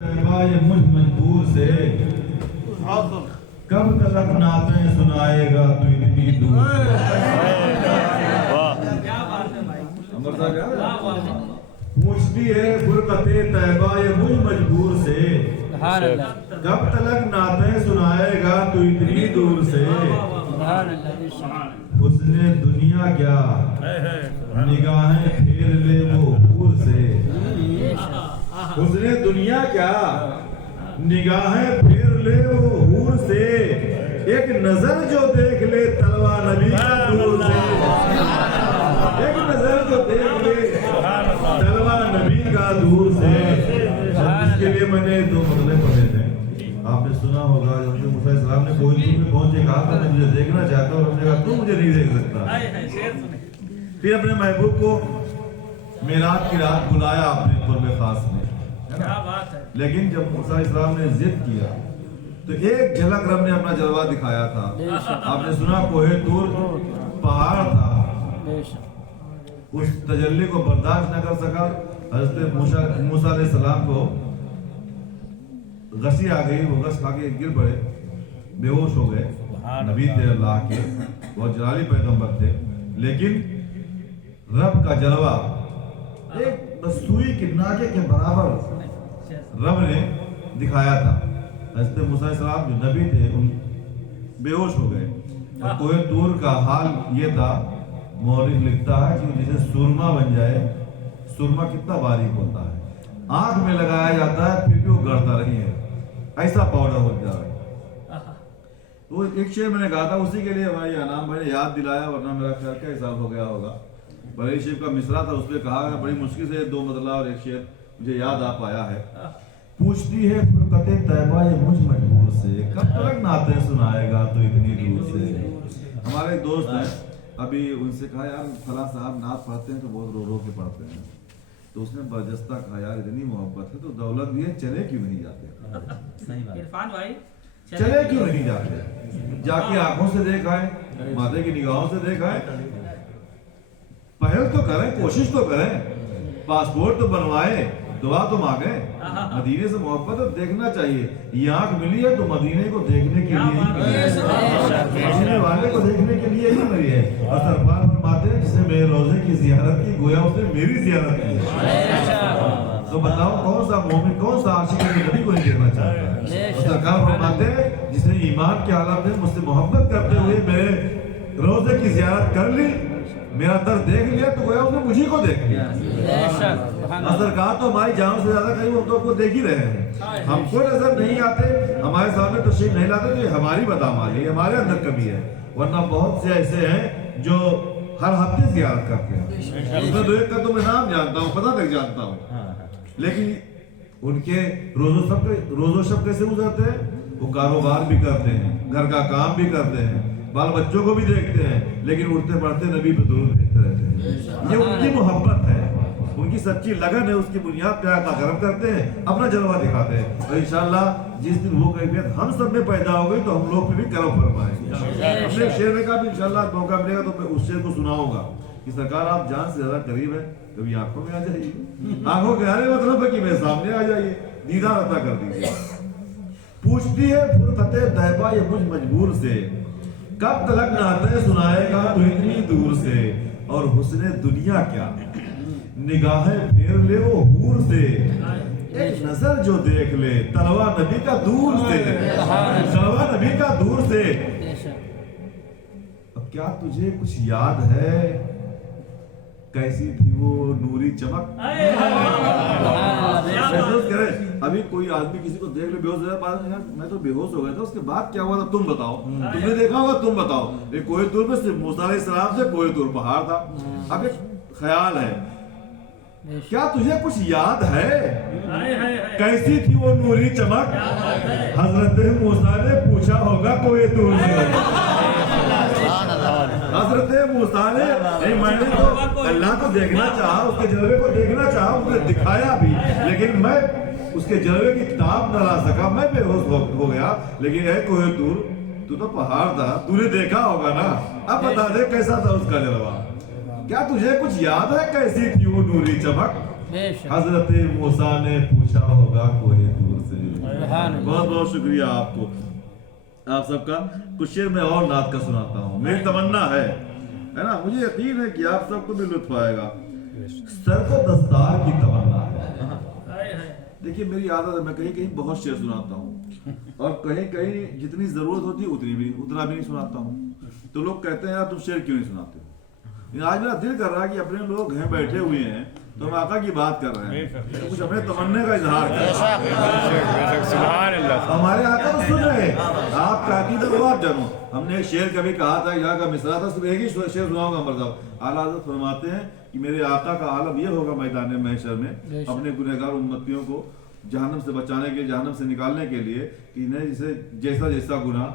ये मुझ मजबूर से कब तक नातें सुनाएगा तू इतनी दूर पूछती है फुरकते तैबा ये मुझ मजबूर से कब तक नातें सुनाएगा तू इतनी दूर से उसने दुनिया क्या निगाहें फेर ले वो हूर से उसने दुनिया क्या निगाहें फेर ले वो हूर से एक नजर जो देख ले तलवा नबी का दूर से एक नजर जो देख ले तलवा नबी का दूर से। इसके लिए मैंने दो मसले पढ़े थे। आपने सुना होगा जब मूसा अलैहिस्सलाम ने कोहिनूर में पहुंचे कहा था मैं तुझे देखना चाहता हूँ, हमने कहा तू मुझे नहीं देख सकता। फिर अपने महबूब को मेराज की रात बुलाया अपने कुर्ब खास में, क्या बात है। लेकिन जब मूसा अलैहिस्सलाम ने जिद किया तो एक झलक रब ने अपना जलवा दिखाया था। आपने सुना कोहे तूर पहाड़ था, उस तजल्ली को बर्दाश्त न कर सका। हज़रत मूसा अलैहिस्सलाम को गसी आ गई, वो गस खा के गिर पड़े, बेहोश हो गए। नबी थे अल्लाह के, बहुत जलाली पैगंबर थे, लेकिन रब का जलवा एक सुई के नाके के बराबर रब ने दिखाया था। हज़रत मूसा अलैहिस्सलाम जो नबी थे उन बेहोश हो गए। और कोहे तूर का हाल ये था, मौलिक लिखता है कि जैसे सुरमा बन जाए, सुरमा कितना बारीक होता है, आंख में लगाया जाता है फिर भी वो गड़ता नहीं है, ऐसा पाउडर हो जाए। तो एक शेर मैंने कहा था, उसी के लिए भाई अनाम भाई ने याद दिलाया, वरना मेरा ख्याल क्या हिसाब हो गया होगा। बड़े शेर का मिसरा था, उसमें कहा गया, बड़ी मुश्किल से दो मतला और एक शेर मुझे याद आ पाया है। पूछती है फुरकते तैबा ये मुझ मजबूर से कब तक नाते सुनाएगा तो इतनी दूर से। हमारे एक दोस्त हैं, अभी उनसे कहा यार फला साहब नात पढ़ते हैं तो बहुत रो रो के पढ़ते हैं, तो उसने बरजस्ता कहा यार इतनी मोहब्बत है तो दौलत भी है, चले क्यों नहीं जाते। इरफान भाई चले क्यों नहीं जाते, जाके आंखों से देख आए, माथे की निगाहों से देख आए, पहल तो करें, कोशिश तो करें, पासपोर्ट तो बनवाए, दुआ तो मांगे। मदीने से मोहब्बत तो देखना चाहिए। ये आंख मिली है तो मदीने को देखने के लिए ही मिली है, मदीने वाले को देखने के लिए ही मिली है। और सरकार फरमाते हैं जिसने मेरे रोजे की जियारत की गोया उसने मेरी जियारत की। तो बताओ कौन सा मोमिन, कौन सा आशिक है जो नबी को नहीं देखना चाहता है। और सरकार फरमाते हैं जिसने ईमान के हालत में मुझसे मोहब्बत करते हुए मेरे रोजे की जियारत कर ली, मेरा दर देख लिया, तो गोया उसने मुझी को देख लिया। सरकार तो हमारी जान से ज्यादा कहीं वो तो आपको देख ही रहे हैं, हमको नजर नहीं आते, हमारे सामने तशरीफ नहीं लाते, तो ये हमारी बदआमाली है, हमारे अंदर कमी है। वरना बहुत से ऐसे हैं जो हर हफ्ते जियारत करते हैं, उसमें तो एक का तो मैं नाम जानता हूँ, पता तक जानता हूँ, लेकिन उनके रोजो शब कैसे गुजरते हैं। वो कारोबार भी करते हैं, घर का काम भी करते हैं, बाल बच्चों को भी देखते हैं, लेकिन उठते पड़ते नबी पे दुरूद भेजते रहते हैं। ये उनकी मोहब्बत है, उनकी सच्ची लगन है, उसकी बुनियाद पे आका कर्म करते हैं, अपना जलवा दिखाते हैं। और इंशाल्लाह जिस दिन वो कैफियत हम सब में पैदा हो गई तो हम लोग पे भी कर्म फरमाएंगे। अपने शेर में का भी इंशाल्लाह मौका मिलेगा तो मैं उस शेर को सुनाऊंगा कि सरकार आप जान से ज्यादा करीब है, कभी आंखों में आ जाइए, आंखों के आने मतलब है कि मेरे सामने आ जाइए, दीदार अता कर दीजिए। पूछती है फुरकते तैबा ये मुझ मजबूर से कब तक नाते सुनाएगा तो इतनी दूर से। और हुस्ने दुनिया क्या निगाहें फेर ले वो हूर से एक नजर जो देख ले तलवा नबी का दूर से, तलवा नबी का दूर से। अब क्या तुझे कुछ याद है कैसी थी वो नूरी चमक। अभी कोई आदमी किसी को देख ले बेहोश हो जाए, यार मैं तो बेहोश हो गया था, उसके बाद क्या हुआ था तुम बताओ, तुमने देखा होगा तुम बताओ। ये कोहे तूर में सिर्फ मूसा अलैहिस्सलाम से कोहे तूर पहाड़ था। अब एक ख्याल है, क्या तुझे कुछ याद है कैसी थी वो नूरी चमक। हजरत मूसा ने पूछा होगा कोहे तूर से, हजरत मूसा ने मैंने तो अल्लाह को देखना चाहा, उसके जलवे को देखना चाहा, उसने दिखाया भी, लेकिन मैं उसके जलवे की ताब न ला सका, मैं बेहोश हो गया। लेकिन है कोहे तूर, तू तो पहाड़ था, तूने देखा होगा ना, अब बता दे कैसा था उसका जलवा। क्या तुझे कुछ याद है कैसी थी वो नूरी चमक। हजरत मूसा ने पूछा होगा कोहे तूर बहुत बहुत शुक्रिया आपको, आप सबका। कुछ शेर मैं और नात का सुनाता हूँ। मेरी तमन्ना है ना, मुझे यकीन है कि आप सबको भी लुत्फ आएगा। सर को दस्तार की तमन्ना है। देखिए मेरी आदत है, मैं कहीं कहीं बहुत शेर सुनाता हूँ और कहीं कहीं जितनी जरूरत होती है उतना भी नहीं सुनाता हूँ। तो लोग कहते हैं यार तुम शेर क्यों नहीं सुनाते हो। आज मेरा दिल कर रहा है कि अपने लोग हैं बैठे हुए हैं तो हम आका की बात कर रहे हैं, तो कुछ अपने तमन्ने का इजहार करें। हमारे आका तो सुन रहे हैं, आप काकी तो वो आप जानो। हमने एक शेर कभी कहा था, यहाँ का मिसरा था, सिर्फ एक ही शेर सुनाऊंगा मर्द। आला हज़रत फरमाते हैं कि मेरे आका का आलम ये होगा मैदान महशर में अपने गुनहगार उम्मतियों को जहन्नम से बचाने के, जहन्नम से निकालने के लिए कि इन्हें जिसे जैसा जैसा गुनाह,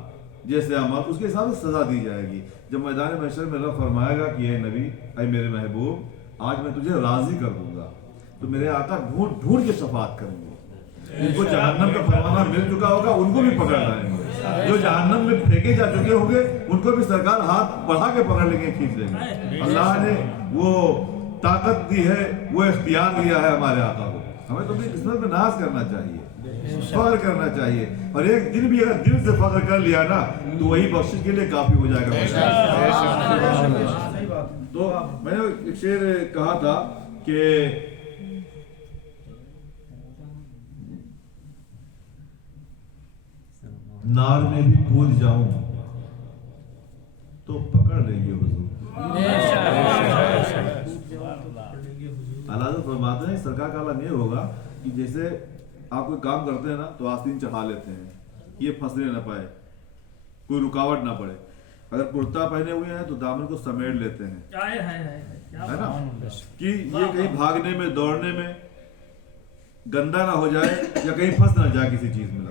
जैसे अमल, उसके हिसाब से सजा दी जाएगी। जब मैदान महशर में रब फरमाएगा कि ए नबी, ऐ मेरे महबूब, आज मैं तुझे राजी कर दूंगा, तो मेरे आका ढूंढ ढूंढ के शफाअत करेंगे। उनको जहन्नम का फरमाना मिल चुका होगा, उनको भी पकड़ लाएंगे। जो जहन्नम में फेंके जा चुके होंगे उनको भी सरकार हाथ बढ़ा के पकड़ लेंगे, खींच लेंगे। अल्लाह ने वो ताकत दी है, वो इख्तियार दिया है हमारे आका को। हमें तो अपनी किस्मत में नाज करना चाहिए, फख्र करना चाहिए, और एक दिन भी अगर दिल से फख्र कर लिया ना तो वही बख्शिश के लिए काफी हो जाएगा। तो मैंने एक शेर कहा था कि नार में भी कूद जाऊं तो पकड़ लेंगे हुजूर। अल्लाह फरमाते हैं सरकार का आलम ये होगा कि जैसे आप कोई काम करते हैं ना तो आस्तीन चढ़ा लेते हैं, ये फंसने ना पाए, कोई रुकावट ना पड़े। अगर कुर्ता पहने हुए हैं तो दामन को समेट लेते हैं, है ना, कि ये कहीं भागने में दौड़ने में गंदा ना हो जाए या कहीं फंस ना जाए किसी चीज में।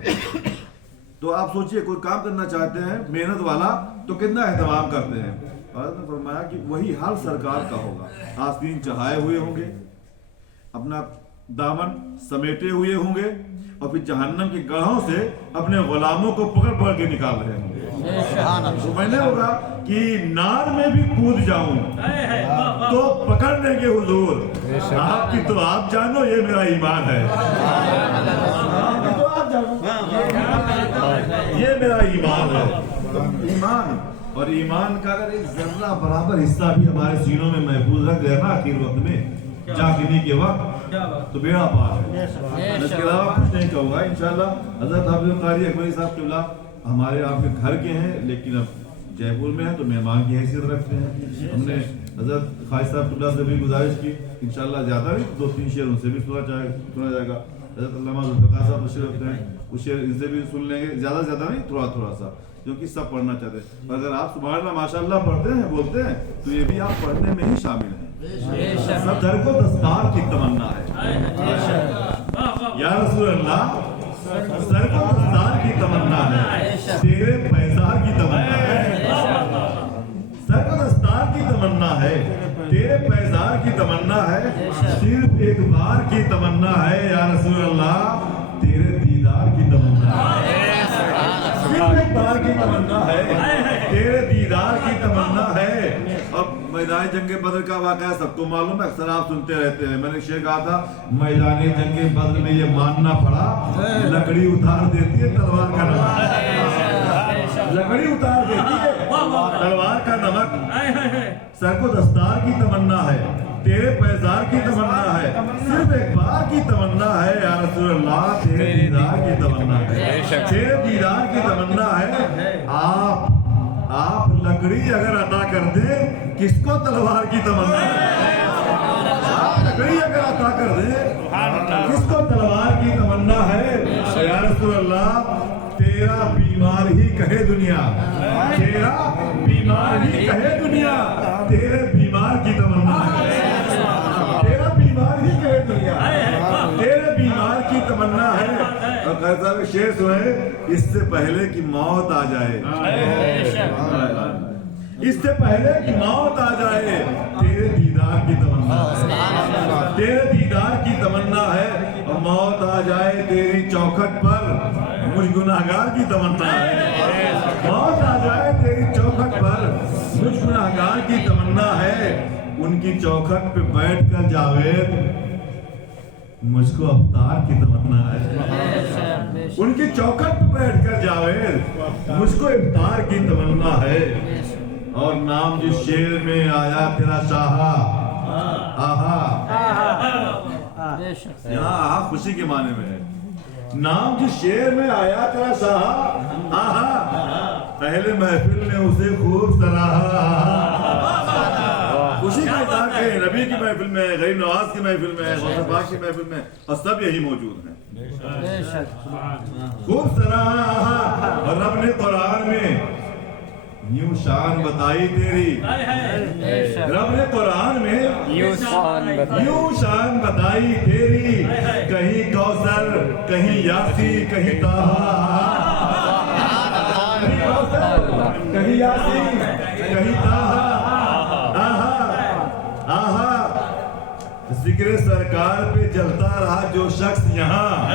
तो आप सोचिए कोई काम करना चाहते हैं मेहनत वाला तो कितना एहतमाम करते हैं। हज़रत ने फरमाया कि वही हाल सरकार का होगा। आस्तीन चढ़ाए हुए होंगे, अपना दामन समेटे हुए होंगे और फिर जहन्नम के गढ़ों से अपने गुलामों को पकड़ पकड़ के निकाल रहे होंगे। तो मैंने होगा कि नार में भी कूद जाऊं तो पकड़ लेंगे हुजूर। आपकी तो आप जानो, ये मेरा ईमान है। तो आप जानो, ये मेरा ईमान है। ईमान, और ईमान का अगर एक जर्रा बराबर हिस्सा भी हमारे सीनों में महफूज रख गया ना आखिर वक्त में, जागने के वक्त, तो बेड़ा पार है। इसके अलावा कुछ नहीं कहूँगा। इंशाल्लाह हज़रत हाफिज़ कारी अकबरी साहब क़िबला हमारे आपके घर के हैं, लेकिन अब जयपुर में है तो मेहमान की हैसियत रखते हैं। हमने हज़रत ख़ालिद साहब क़िबला से भी गुजारिश की, इंशाल्लाह ज़्यादा नहीं 2-3 शेर उनसे भी सुना जाएगा। हज़रत अल्लामा ज़ुल्फ़िकार साहब तशरीफ़ रखते हैं, कुछ शेर इनसे भी सुन लेंगे, ज़्यादा नहीं, थोड़ा सा, क्योंकि सब पढ़ना चाहते हैं। और अगर आप सुभान अल्लाह माशाअल्लाह पढ़ते हैं, बोलते हैं, तो ये भी आप पढ़ने में ही शामिल हैं। सब दर को दस्तार की तमन्ना है, या रसूल अल्लाह, सर को दस्तार की तमन्ना है, तेरे पैजार की तमन्ना है। सर को दस्तार की तमन्ना है, तेरे पैजार की तमन्ना है, सिर्फ एक बार की तमन्ना है, या रसूल अल्लाह, तेरे दीदार की तमन्ना है। सिर्फ एक बार की तमन्ना है, तेरे दीदार की तमन्ना है। अब मैदान जंगे बद्र का वाक़या सबको मालूम है, अक्सर आप सुनते रहते हैं। मैंने शेर कहा था, मैदान जंगे बद्र में ये मानना पड़ा, लकड़ी उतार देती है तलवार का नमक, लकड़ी उतार देती है तलवार का नमक। सर को दस्तार की तमन्ना है, तेरे पैजार की तमन्ना है, सिर्फ एक बार की तमन्ना है, या रसूल अल्लाह, तेरे दीदार की तमन्ना है, तेरे दीदार की तमन्ना है। आप लकड़ी अगर अता कर दे, किसको तलवार की तमन्ना है? लकड़ी अगर अता कर दे, किसको तलवार की तमन्ना है? या रसूल अल्लाह, तेरा बीमार ही कहे दुनिया, तेरा बीमार ही कहे दुनिया, तेरे बीमार की तमन्ना है। तेरा बीमार ही कहे दुनिया, तेरे बीमार की तमन्ना है। और कहता है शेर सुने, इससे पहले कि मौत आ जाए, इससे पहले कि मौत आ जाए, तेरे दीदार की तमन्ना है, तेरे दीदार की तमन्ना है। और मौत आ जाए तेरी चौखट पर, मुझ गुनाहगार की तमन्ना है। मौत आ जाए तेरी चौखट पर, मुझ गुनाहगार की तमन्ना है। उनकी चौखट पे बैठ कर जावेद, मुझको अवतार की तमन्ना है। ان کی چوکھٹ پہ بیٹھ کر جاوید مجھ کو افطار کی تمنا ہے اور نام جس شیر میں آیا تیرا شاہا آہا یہاں آہا خوشی کے معنی میں ہے نام جس شیر میں آیا تیرا شاہا آہا پہلے محفل نے اسے خوب سراہا خوشی کا اظہار ہے نبی کی محفل میں غریب نواز کی محفل میں غوث پاک کی محفل میں اور سب یہی موجود ہیں خوب سراہا اور رب نے قرآن میں یوں شان بتائی تیری رب نے قرآن میں یوں شان بتائی تیری کہیں کوثر کہیں یاسی کہیں طہا کہیں یاسی کہیں طہا ذکر سرکار پہ جلتا رہا جو شخص یہاں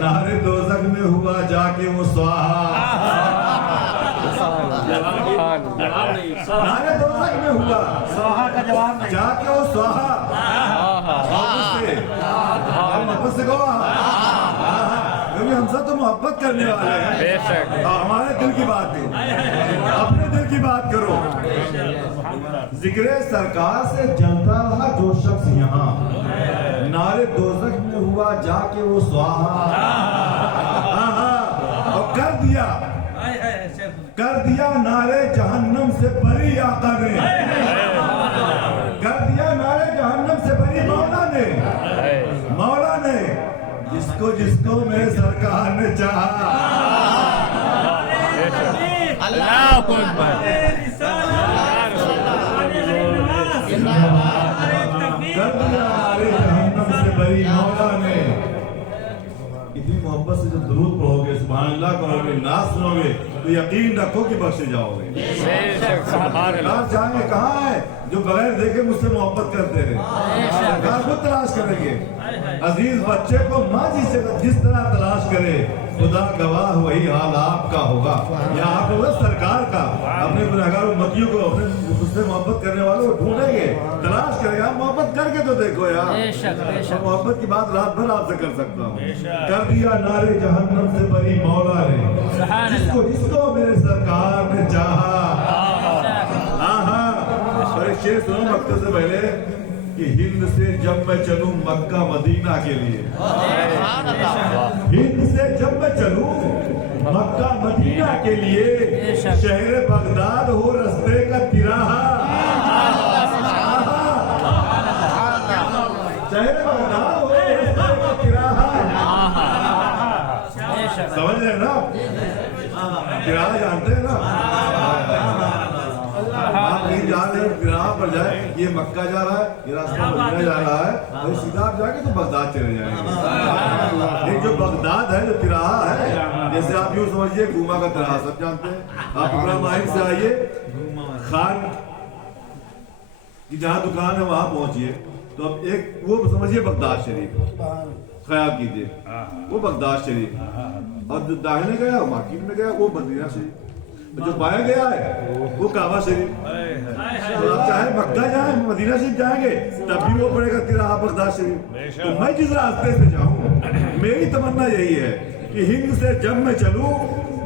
نہر دوزخ میں ہوا جا کے وہ سواہا نہر دوزخ میں ہوا سوہا کا جواب نہیں جا کے وہ سواہا محبت سے کہو کیونکہ ہم سب تو محبت کرنے والے ہیں ہمارے دل کی بات ہے اپنے دل کی بات کرو ذکر سرکار سے جلتا رہا جو شخص یہاں نار دوزخ میں ہوا جا کے وہ سواہا اور کر دیا نارے جہنم سے بری آقا نے کر دیا نارے جہنم سے بری مولا نے جس کو میرے سرکار نے چاہا اللہ اکبر کر دیا نارے جہنم سے بری مولا نے اتنی محبت سے جب درود پڑھو گے سبحان اللہ کرو گے نعت سنو گے تو یقین رکھو کہ بخشے جاؤ گے سرکار چاہیں گے کہاں ہے جو بغیر دیکھے مجھ سے محبت کرتے رہے سرکار کو تلاش کریں گے عزیز بچے کو ماں جس طرح تلاش کرے خدا گواہ وہی حال آپ کا ہوگا یا آپ ہوگا سرکار کا اپنے گنہگار امتیوں کو اپنے اس سے محبت کرنے والوں کو ڈھونڈیں گے تلاش کریں گے آپ محبت کر کے تو دیکھو یار محبت کی بات رات بھر آپ سے کر سکتا ہوں کر دیا نارے جہنم سے بری مولا نے جس کو میرے سرکار نے چاہا اور ایک شعر سنو مکہ سے پہلے کہ ہند سے جب میں چلوں مکہ مدینہ کے لیے ہند سے جب میں چلوں مکہ مدینہ کے لیے شہر بغداد ہو رستے کا تراہا شہر بغداد ہو رستے کا تراہا سمجھ رہے نا تراہا جانتے ہیں نا آپ نہیں جانتے گراہ پر جائے یہ مکہ جا رہا ہے یہ راستہ مدینہ جا رہا ہے اور سیدھا آپ جائیں گے تو بغداد چلے جائیں گے یہ جو بغداد ہے جو تراہا ہے جیسے آپ یوں سمجھئے گوما کا تراہا سب جانتے ہیں آپ ابراہیم ماہر سے آئیے خان کی جہاں دکان ہے وہاں پہنچیے تو اب ایک وہ سمجھئے بغداد شریف خیال کیجئے وہ بغداد شریف اور جو داہنے گیا مارکیٹ میں گیا وہ مدینہ شریف جو بائیں گیا ہے وہ کعبہ شریف آپ چاہے مکہ جائیں مدینہ شریف جائیں گے تب بھی وہ پڑے گا تراہا بغداد شریف تو میں جس راستے سے جاؤں میری تمنا یہی ہے کہ ہند سے جب میں چلوں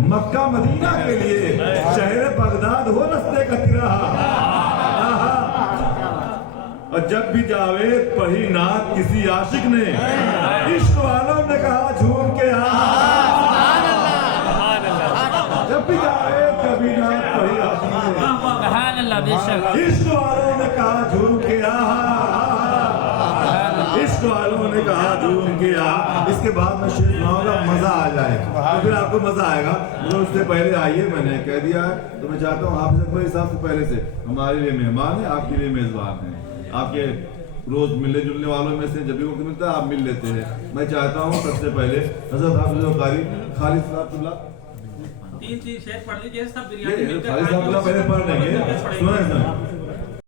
مکہ مدینہ کے لیے شہر بغداد ہو رستے کا تراہا اور جب بھی جاوید پڑھی نعت کسی عاشق نے عشق والوں نے کہا جھوم کے جب بھی جاوید کبھی نعت پڑھی عشق والوں نے کہا جھوم کے عشق والوں نے کہا جھوم کے اس کے بعد میں شعر سناؤں گا مزہ آ جائے تو پھر آپ کو مزہ آئے گا اس سے پہلے آئیے میں نے کہہ دیا ہے تو میں چاہتا ہوں آپ سے حساب سے پہلے سے ہمارے لیے مہمان ہیں آپ کے لیے میزبان ہیں آپ کے روز ملنے جلنے والوں میں سے جب بھی وقت ملتا ہے آپ مل لیتے ہیں میں چاہتا ہوں سب سے پہلے حضرت حافظ قاری خالد صاحب اللہ تین چیز شیخ پڑھ لیجئے سب بریانی خالد صاحب اللہ پہلے پڑھ لیں گے سنیں